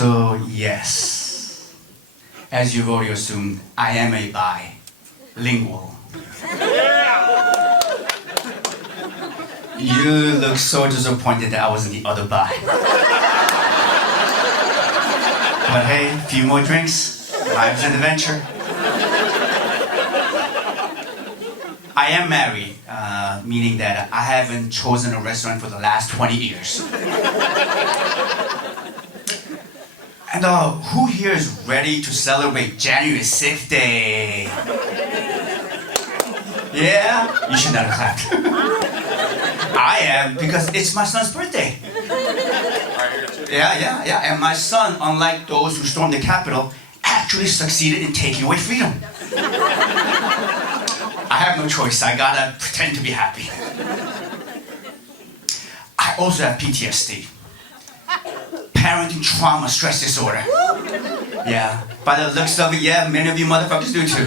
So yes, as you've already assumed, I am a bilingual. You look so disappointed that I wasn't the other bi. But hey, a few more drinks, life's an adventure. I am married, meaning that I haven't chosen a restaurant for the last 20 years. And who here is ready to celebrate January 6th Day? Yeah? You should not have clapped. I am, because it's my son's birthday. Yeah. And my son, unlike those who stormed the Capitol, actually succeeded in taking away freedom. I have no choice. I gotta pretend to be happy. I also have PTSD. Parenting trauma stress disorder. Yeah. By the looks of it, yeah, many of you motherfuckers do too.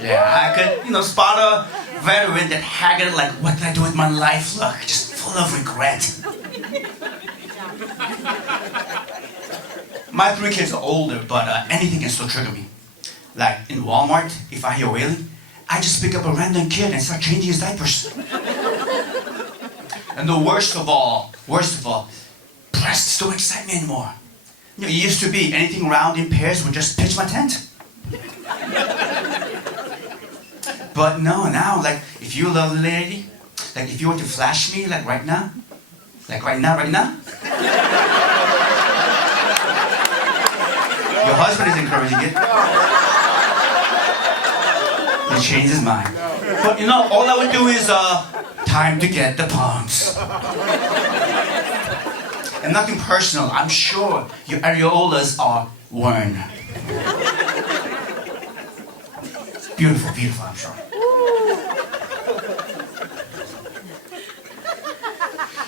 Yeah, I could, spot a veteran that haggard like, what did I do with my life? Look, just full of regret. My 3 kids are older, but anything can still trigger me. Like in Walmart, if I hear wailing, I just pick up a random kid and start changing his diapers. And the worst of all, breasts don't excite me anymore. It used to be anything round in pairs would just pitch my tent. But no, now, like, if you're a lovely lady, like, if you were to flash me, like, right now, your husband is encouraging it. He changed his mind. But, all I would do is, time to get the palms. And nothing personal, I'm sure your areolas are worn. Beautiful, I'm sure.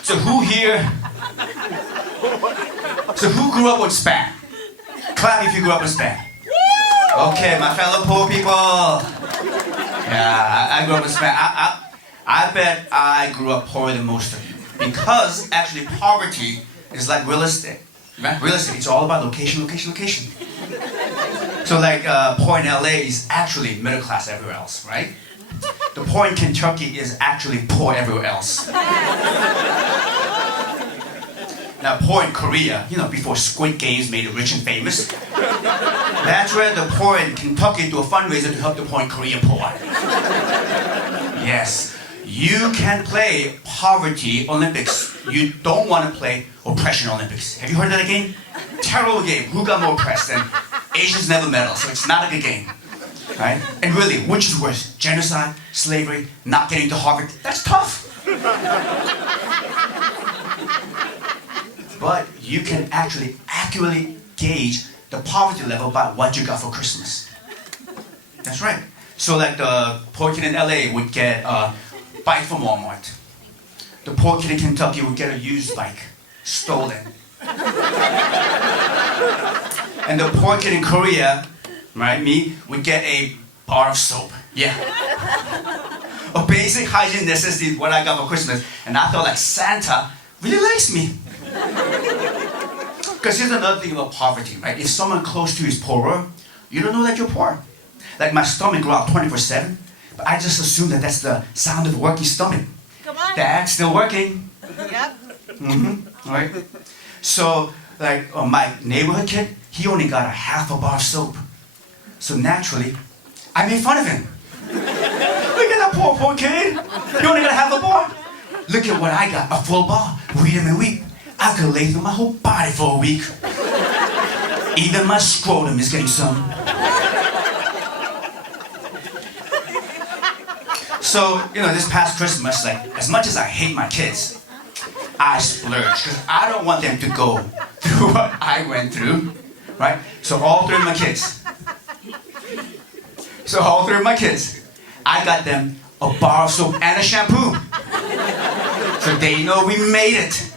So who grew up with Spam? Clap if you grew up with Spam. Okay, my fellow poor people. Yeah, I grew up with Spam. I bet I grew up poorer than most of you. Because actually poverty is like real estate. Right? Real estate, it's all about location. So like poor in LA is actually middle class everywhere else, right? The poor in Kentucky is actually poor everywhere else. Now poor in Korea, before Squid Games made it rich and famous, that's where the poor in Kentucky do a fundraiser to help the poor in Korea poor. Yes, you can play Poverty Olympics. You don't want to play Oppression Olympics. Have you heard of that game? Terrible game. Who got more oppressed? And Asians never medal, so it's not a good game. Right? And really, which is worse? Genocide, slavery, not getting to Harvard? That's tough. But you can actually accurately gauge the poverty level by what you got for Christmas. That's right. So like the poor kid in LA would get a bike from Walmart. The poor kid in Kentucky would get a used bike, stolen. And the poor kid in Korea, right, me, would get a bar of soap. Yeah. A basic hygiene necessity, what I got for Christmas. And I felt like Santa really likes me. Because here's another thing about poverty, right? If someone close to you is poorer, you don't know that you're poor. Like my stomach growled 24/7, but I just assume that that's the sound of a working stomach. Come on. That's still working. Yep. Right? So, like my neighborhood kid, he only got a half a bar of soap. So naturally, I made fun of him. Look at that poor kid. He only got a half a bar. Look at what I got, a full bar. Read him and weep. I could lay through my whole body for a week. Even my scrotum is getting some. So, this past Christmas, like, as much as I hate my kids, I splurged, because I don't want them to go through what I went through, right? So all 3 of my kids, I got them a bar of soap and a shampoo. So they know we made it.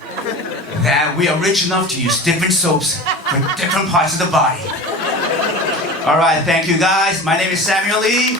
That we are rich enough to use different soaps for different parts of the body. All right, thank you guys. My name is Samuel Lee.